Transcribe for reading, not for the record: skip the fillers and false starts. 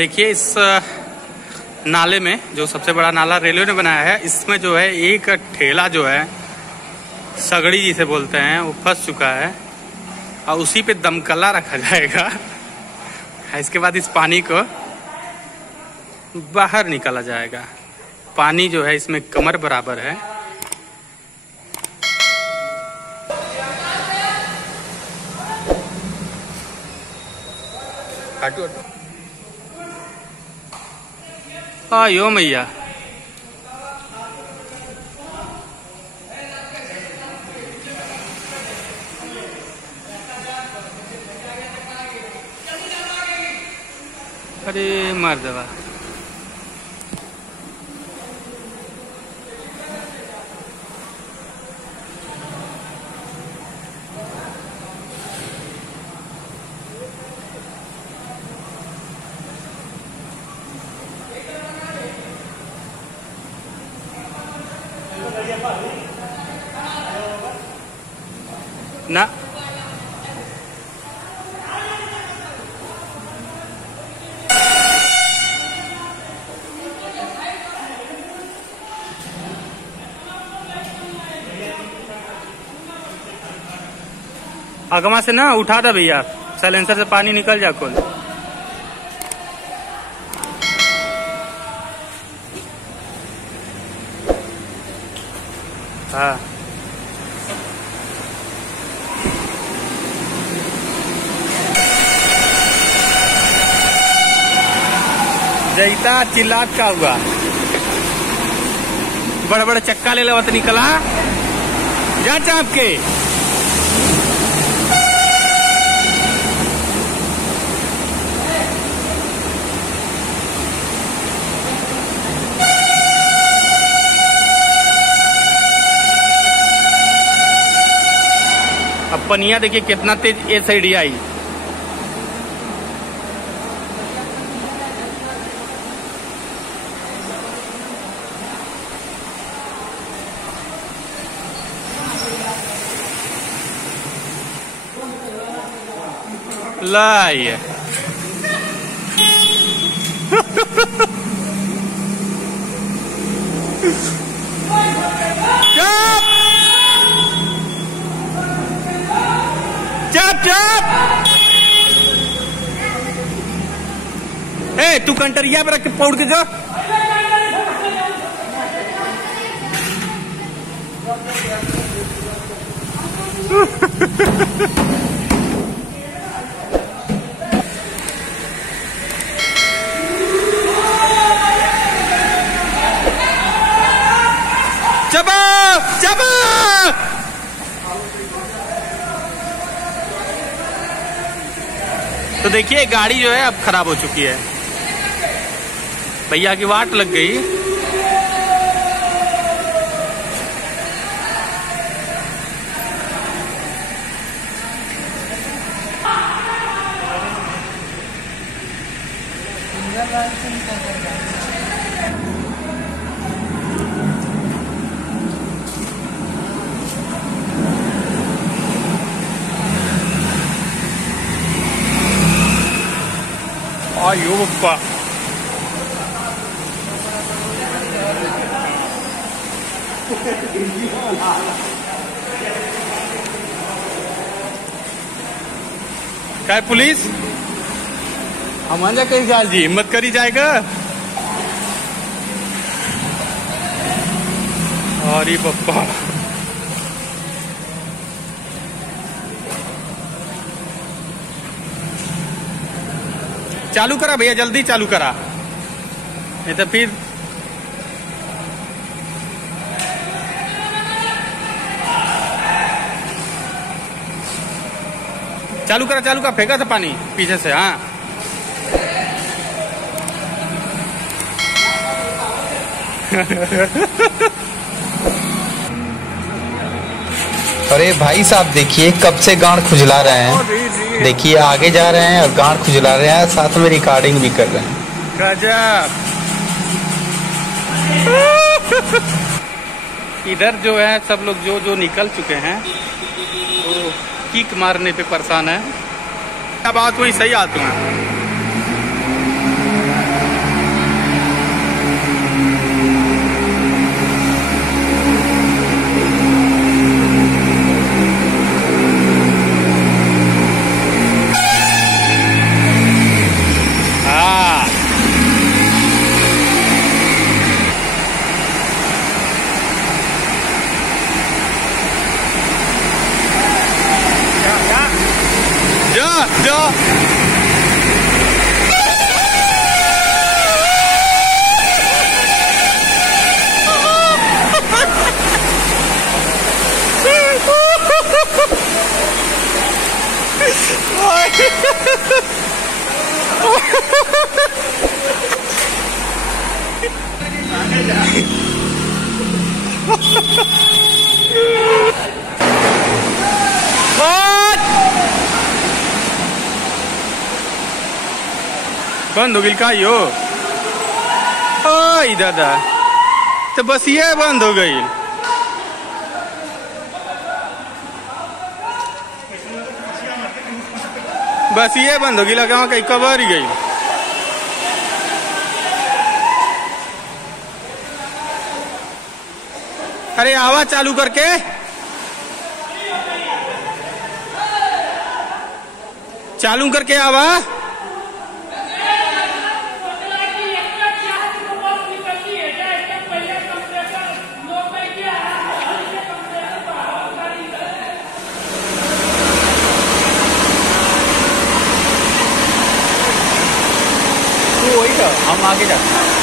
देखिए इस नाले में, जो सबसे बड़ा नाला रेलवे ने बनाया है, इसमें जो है एक ठेला जो है सगड़ी जिसे बोलते हैं वो फंस चुका है और उसी पे दमकला रखा जाएगा। इसके बाद इस पानी को बाहर निकाला जाएगा। पानी जो है इसमें कमर बराबर है। आयो मैया, अरे मार दवा। ना अगवा से ना उठा दे भैया, साइलेंसर से पानी निकल जा खोल। हाँ जैता चिल्लात का हुआ, बड़े बड़े चक्का ले लेवत निकला जा चाप के। अब पनिया देखिए कितना तेज ए साइड आई। लाई चप चप। ए तू कंटरिया पे रख के पौड़ के जा। चबा चबा। तो देखिए गाड़ी जो है अब खराब हो चुकी है। भैया की वाट लग गई। आयो बप्पा, क्या पुलिस हमारा कहीं जाल जी हिम्मत करी जाएगा। अरे बप्पा चालू करा भैया, जल्दी चालू करा, नहीं तो फिर चालू करा फेंका था पानी पीछे से। हाँ अरे भाई साहब देखिए कब से गांड खुजला रहे हैं। देखिए आगे जा रहे हैं और गांड खुजला रहे हैं, साथ में रिकॉर्डिंग भी कर रहे हैं। गजब। इधर जो है सब लोग जो निकल चुके हैं तो किक मारने पे परेशान है। अब बात वही सही आती है। जा बंद हो गई का यो ओए दादा तो बस ये बंद हो गई बस ये बंद हो गई लगा कहीं कबर ही गई अरे आवाज चालू करके आवा वही हम आगे जाते हैं।